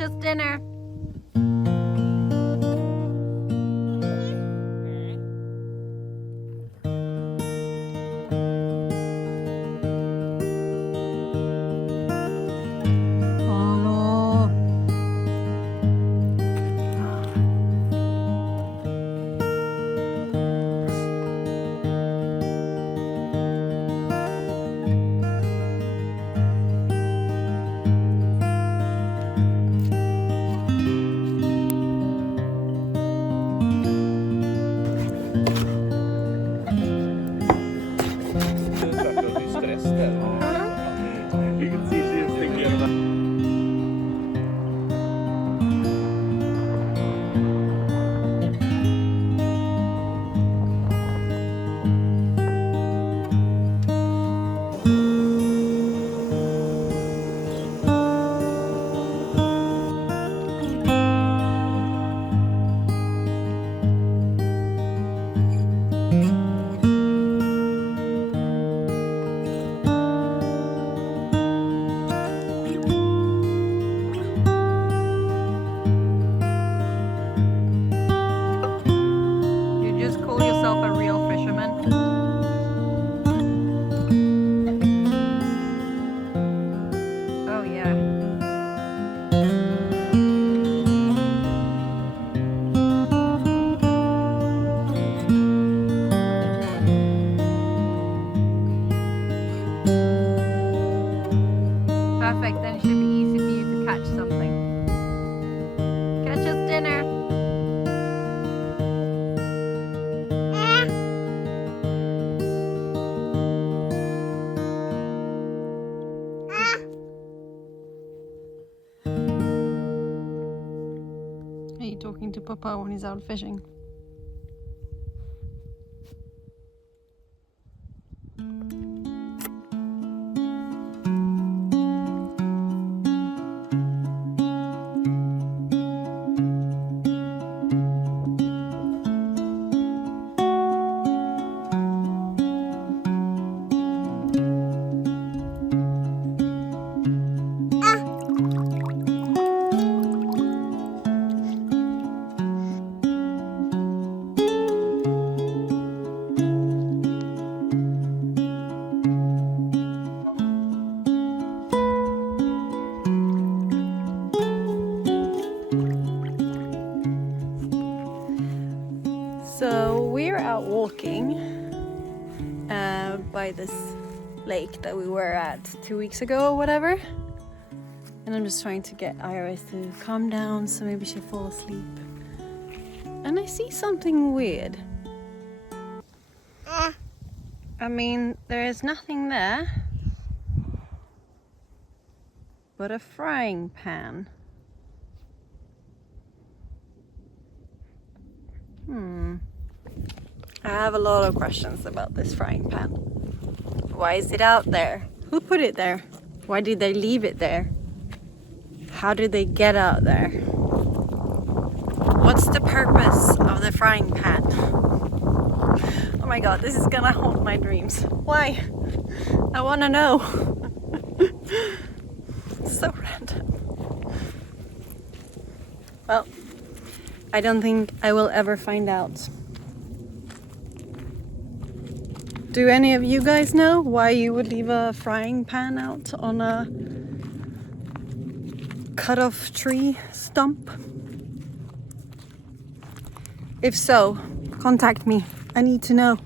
Catch us dinner. Perfect, then it should be easy for you to catch something. Catch us dinner. Are you talking to Papa when he's out fishing? So we're out walking by this lake that we were at 2 weeks ago or whatever. And I'm just trying to get Iris to calm down so maybe she'll fall asleep. And I see something weird. I mean, there is nothing there but a frying pan. I have a lot of questions about this frying pan. Why is it out there? Who put it there? Why did they leave it there? How did they get out there? What's the purpose of the frying pan? Oh my god, this is gonna haunt my dreams. Why? I wanna know. So random. Well, I don't think I will ever find out. Do any of you guys know why you would leave a frying pan out on a cut-off tree stump? If so, contact me. I need to know.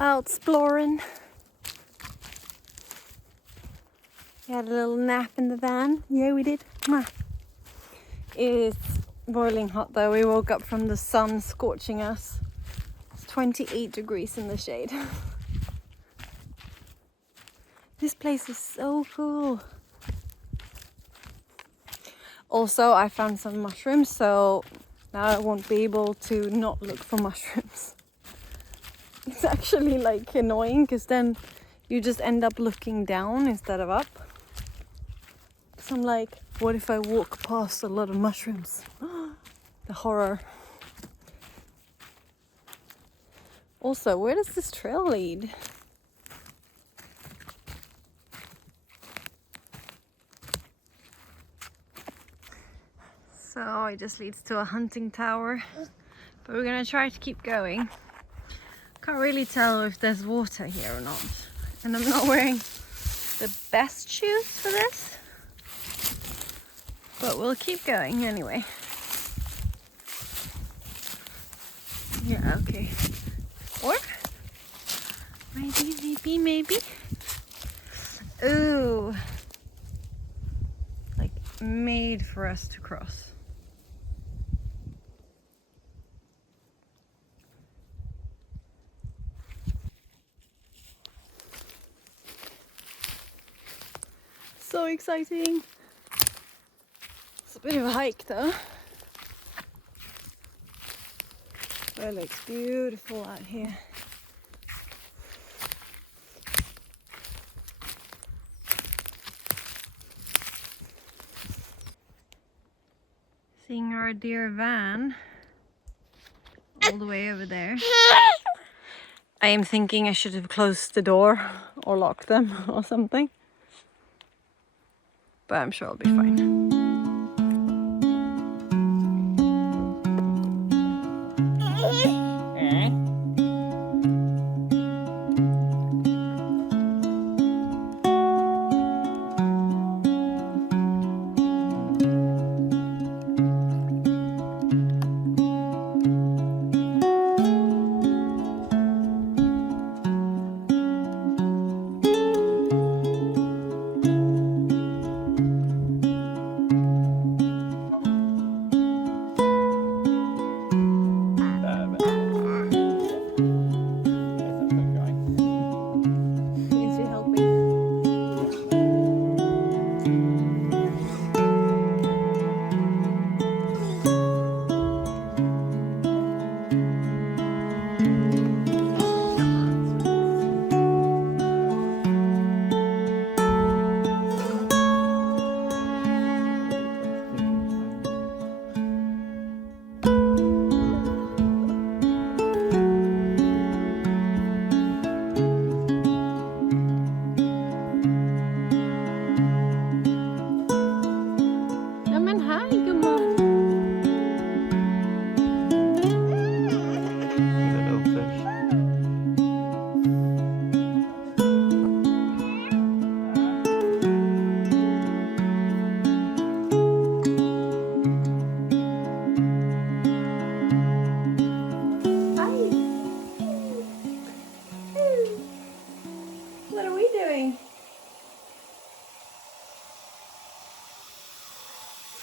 Out exploring. We had a little nap in the van. Yeah, we did. It's boiling hot though. We woke up from the sun scorching us. It's 28 degrees in the shade. This place is so cool. Also, I found some mushrooms, so now I won't be able to not look for mushrooms. It's actually like annoying because then you just end up looking down instead of up. So I'm like, what if I walk past a lot of mushrooms? The horror. Also, where does this trail lead? Wow, it just leads to a hunting tower. But we're gonna try to keep going. Can't really tell if there's water here or not. And I'm not wearing the best shoes for this. But we'll keep going anyway. Yeah, okay. Or maybe. Ooh. Like made for us to cross. So exciting. It's a bit of a hike though. But it looks beautiful out here. Seeing our dear van all the way over there. I am thinking I should have closed the door or locked them or something. But I'm sure I'll be fine.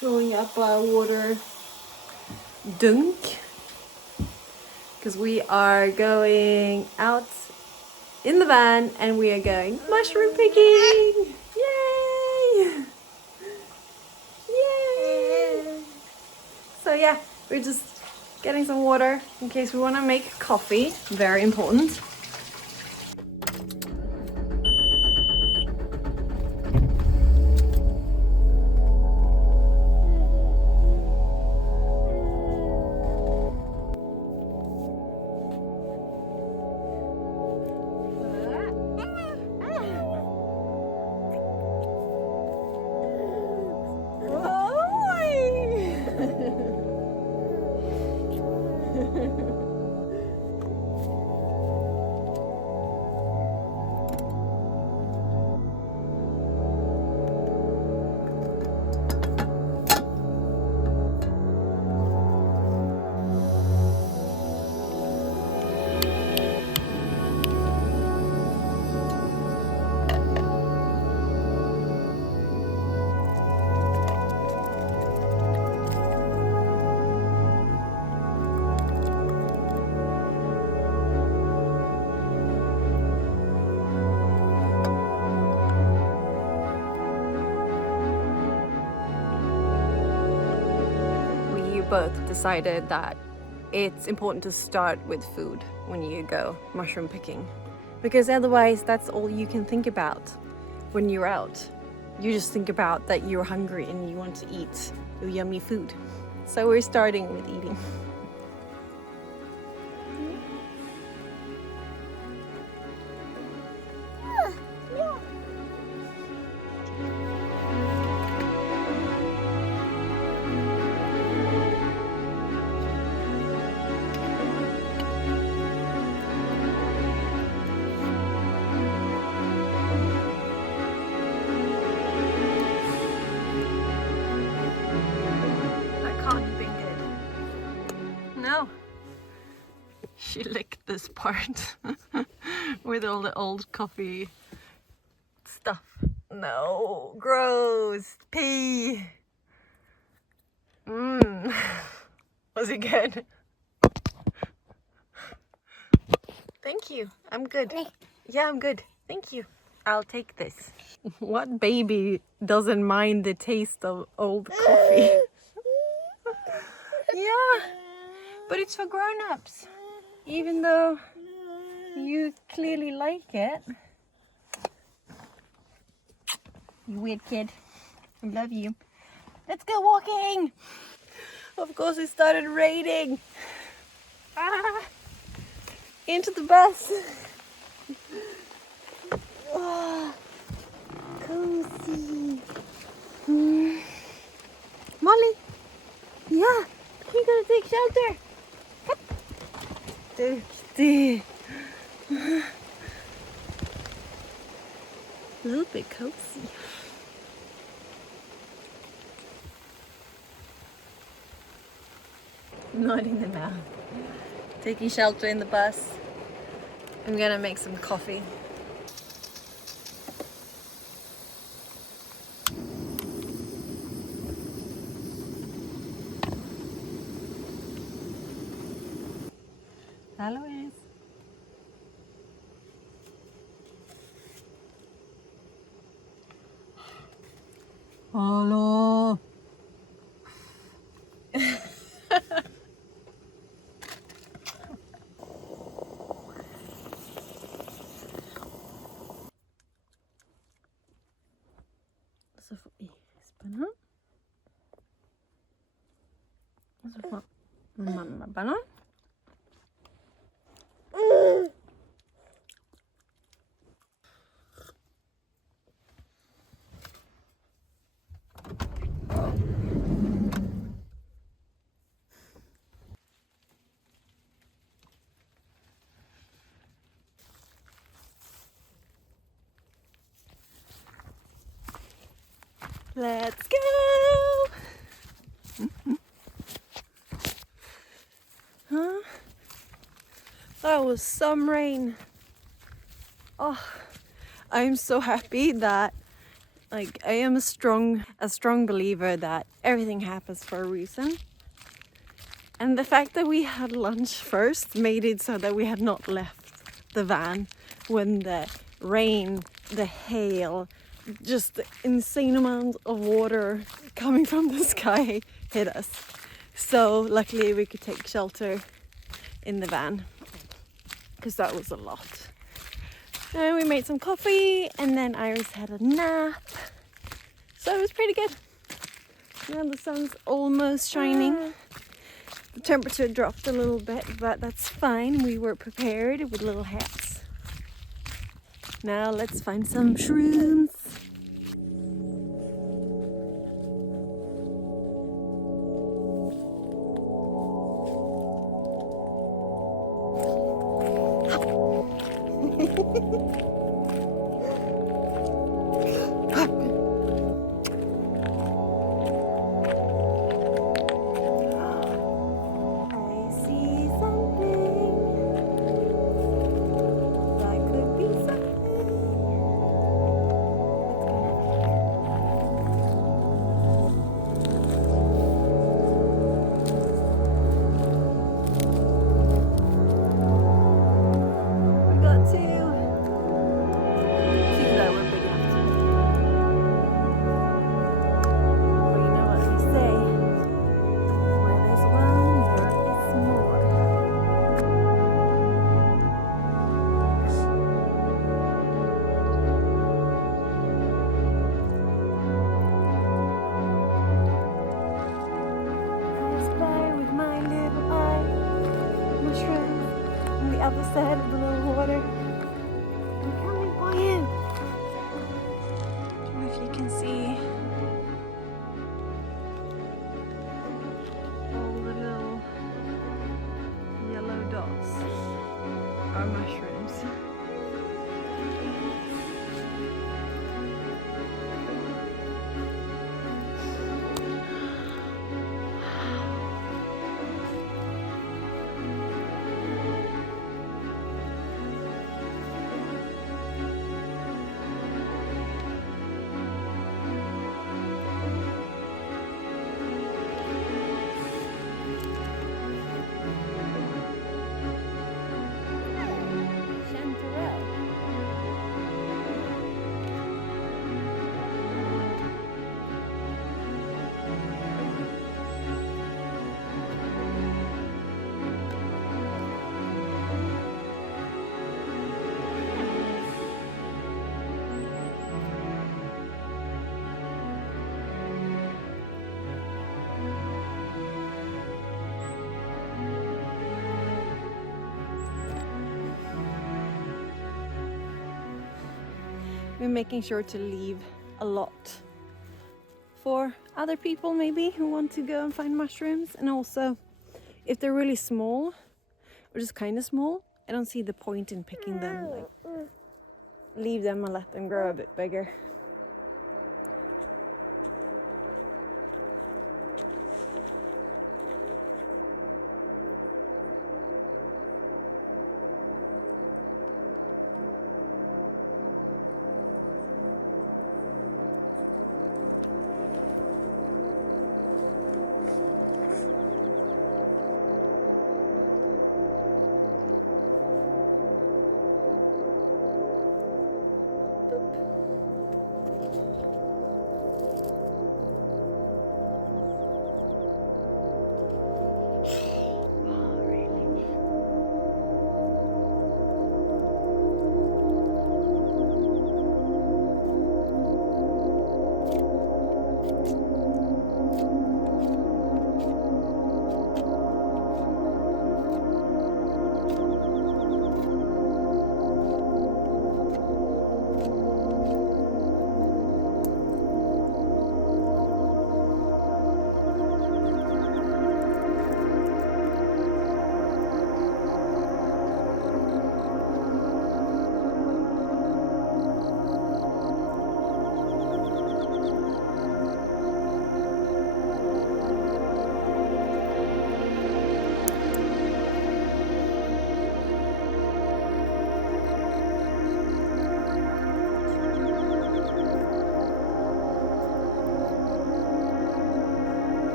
Filling up our water dunk because we are going out in the van and we are going mushroom picking. Yay! Yay! So yeah, we're just getting some water in case we want to make coffee. Very important. Both decided that it's important to start with food when you go mushroom picking, because otherwise that's all you can think about when you're out. You just think about that you're hungry and you want to eat your yummy food. So we're starting with eating. this part with all the old coffee stuff. No, gross. Pee. Was it good? Thank you. I'm good. Yeah, I'm good. Thank you. I'll take this. What baby doesn't mind the taste of old coffee? Yeah, but it's for grown-ups. Even though you clearly like it. You weird kid. I love you. Let's go walking. Of course it started raining. Into the bus. Oh, cozy. Molly. Yeah, you're gonna take shelter. Duktig. A little bit cozy. Not in the mouth. Taking shelter in the bus. I'm gonna make some coffee. Alois. Hello. Så får vi spänna. Och så får mamma banan. Let's go! Huh? That was some rain. Oh, I'm so happy that I am a strong believer that everything happens for a reason. And the fact that we had lunch first made it so that we had not left the van when the rain, the hail, just the insane amount of water coming from the sky hit us. So luckily we could take shelter in the van because that was a lot. And we made some coffee and then Iris had a nap. So it was pretty good. Now the sun's almost shining. The temperature dropped a little bit, but that's fine. We were prepared with little hats. Now let's find some shrooms. Other side of the little water. I'm coming for you. I don't know if you can see all the little yellow dots are mushrooms. we're making sure to leave a lot for other people maybe who want to go and find mushrooms. And also, if they're really small or just kind of small, I don't see the point in picking them. Like, leave them and let them grow a bit bigger.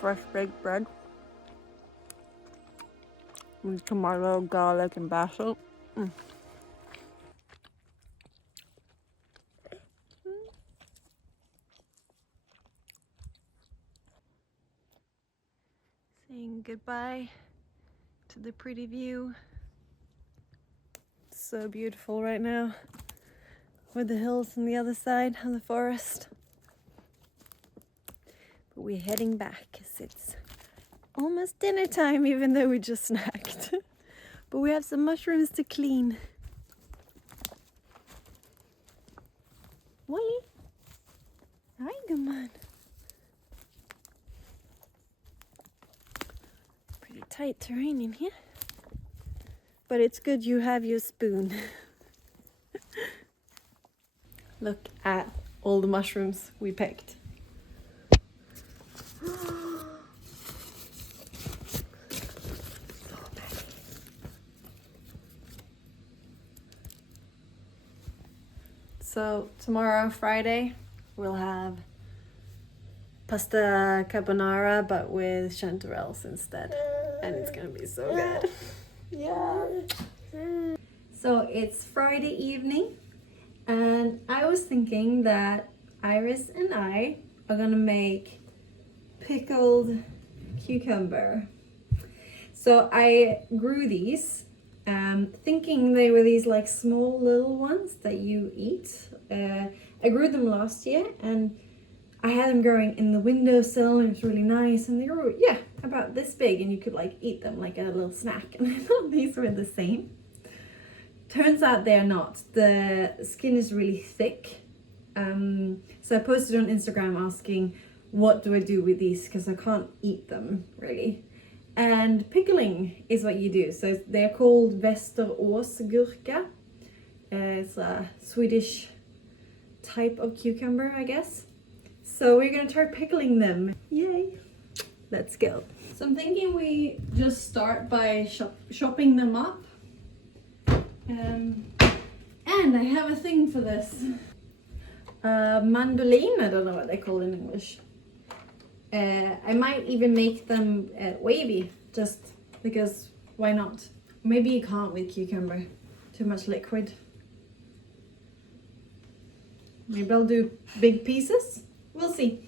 Fresh baked bread with tomato, garlic, and basil. Saying goodbye to the pretty view. It's so beautiful right now with the hills on the other side of the forest. But we're heading back because it's almost dinner time, even though we just snacked. But we have some mushrooms to clean. Wally? Hi, gumman. Pretty tight terrain in here. But it's good you have your spoon. Look at all the mushrooms we picked. So tomorrow, Friday, we'll have pasta carbonara, but with chanterelles instead. And it's gonna be so good. Yeah. So it's Friday evening, and I was thinking that Iris and I are gonna make pickled cucumber. So I grew these, thinking they were these like small little ones that you eat. I grew them last year and I had them growing in the windowsill and it was really nice, and they grew, yeah, about this big, and you could like eat them like a little snack. And I thought these were the same. Turns out they're not. The skin is really thick. So I posted on Instagram asking, what do I do with these? Because I can't eat them really. And pickling is what you do. So they're called Västeråsgurka. It's a Swedish type of cucumber, I guess. So we're gonna try pickling them. Yay! Let's go. So I'm thinking we just start by chopping them up. And I have a thing for this. Mandolin, I don't know what they call it in English. I might even make them wavy, just because why not? Maybe you can't with cucumber, too much liquid. Maybe I'll do big pieces, we'll see.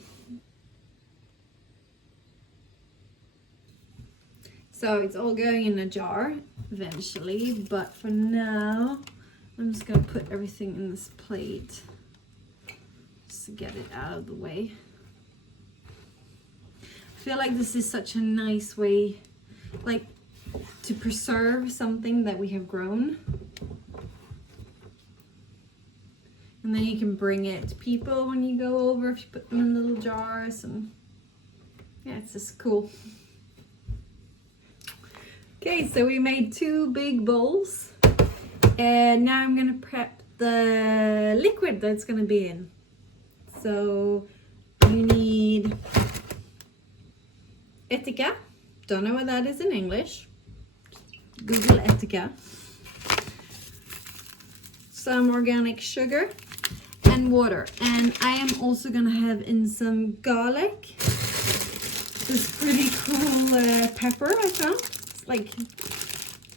So it's all going in a jar eventually, but for now I'm just gonna put everything in this plate just to get it out of the way. I feel like this is such a nice way, like, to preserve something that we have grown. And then you can bring it to people when you go over if you put them in little jars, and yeah, it's just cool. Okay, so we made 2 big bowls, and now I'm gonna prep the liquid that's gonna be in. So you need etika, don't know what that is in English, Google etika, some organic sugar and water, and I am also gonna have in some garlic, this pretty cool pepper I found. Like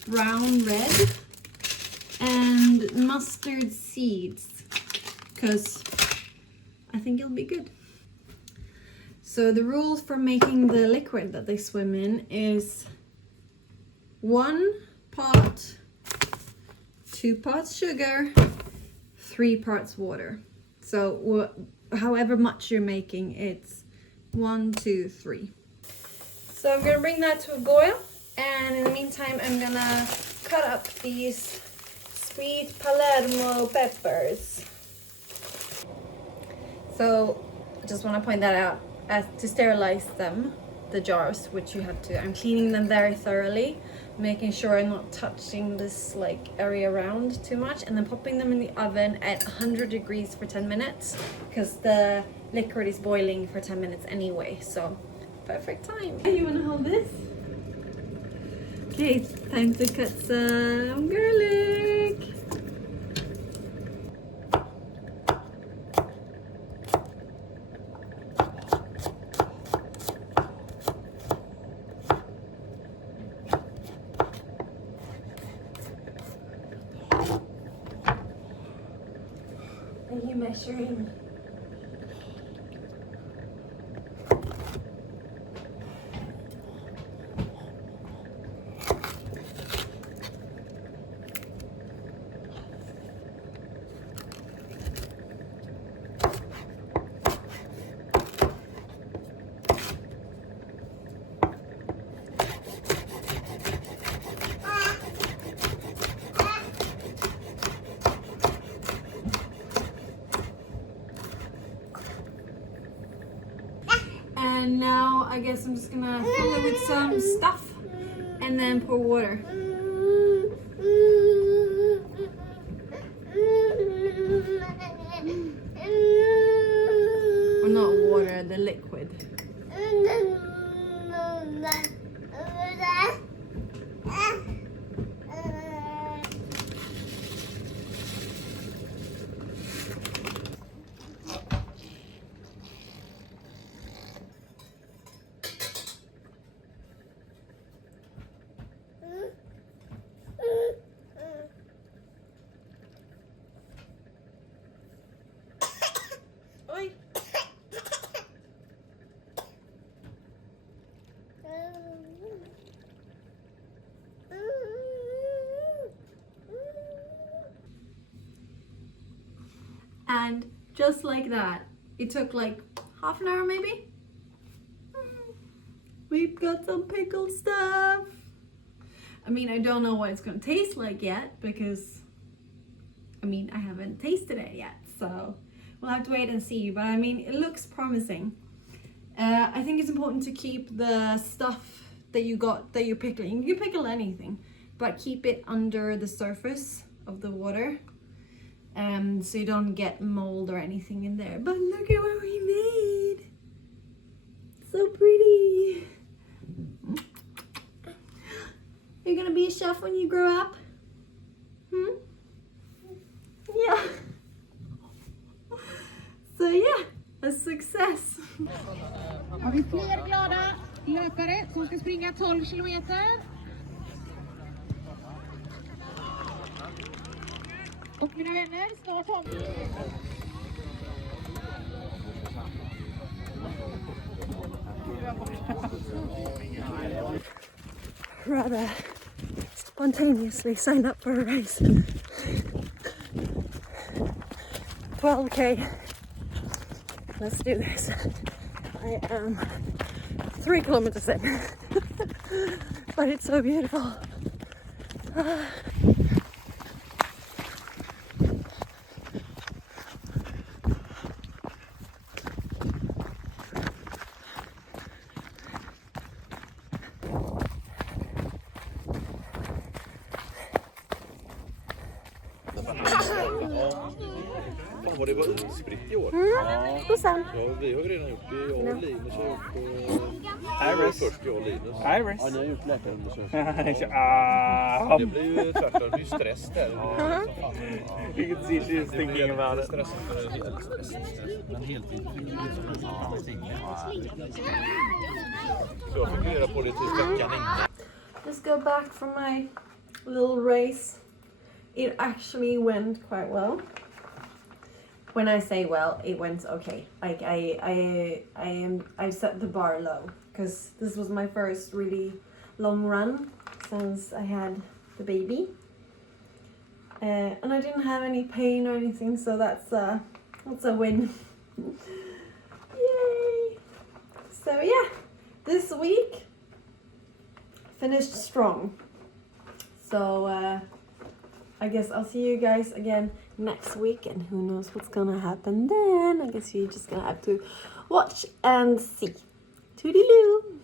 brown red, and mustard seeds, because I think it'll be good. So the rules for making the liquid that they swim in is 1 part, 2 parts sugar, 3 parts water. So however much you're making, it's 1, 2, 3. So I'm gonna bring that to a boil. And in the meantime, I'm gonna cut up these sweet Palermo peppers. So I just want to point that out, as to sterilize them, the jars, which you have to. I'm cleaning them very thoroughly, making sure I'm not touching this like area around too much, and then popping them in the oven at 100 degrees for 10 minutes, because the liquid is boiling for 10 minutes anyway. So perfect time. You wanna hold this? Okay, it's time to cut some garlic. Are you measuring? And now I guess I'm just gonna fill it with some stuff and then pour water. Or not water, the liquid. And just like that, it took like half an hour maybe. We've got some pickled stuff. I mean, I don't know what it's gonna taste like yet because, I mean, I haven't tasted it yet. So we'll have to wait and see. But I mean, it looks promising. I think it's important to keep the stuff that you're pickling. You can pickle anything, but keep it under the surface of the water. So you don't get mold or anything in there. But look at what we made. So pretty. You're gonna be a chef when you grow up? Yeah. So yeah, a success. Har vi fler glada löpare som ska springa 12 kilometer? Och mina vänner, snart har vi... Rather spontaneously sign up for a race. 12k. Let's do this. I am 3 kilometers in. But it's so beautiful. Vad det var utspritt i år. Och sen? Ja, vi har redan gjort det. Jag och Linus har gjort Iris. Först jag och Linus. Iris. Ja, ni har gjort läkarundersökning. Det blir ju tvärtom. Det blir ju stress där. You can see she's thinking about it. Stress för helstress. Men heltid. Så jag fick reda på det till veckan innan. Let's go back from my little race. It actually went quite well. When I say well, it went okay. Like I set the bar low because this was my first really long run since I had the baby, and I didn't have any pain or anything, so that's a win. Yay! So yeah, this week finished strong. So I guess I'll see you guys again next week, and who knows what's gonna happen then. I guess you're just gonna have to watch and see. Toodaloo!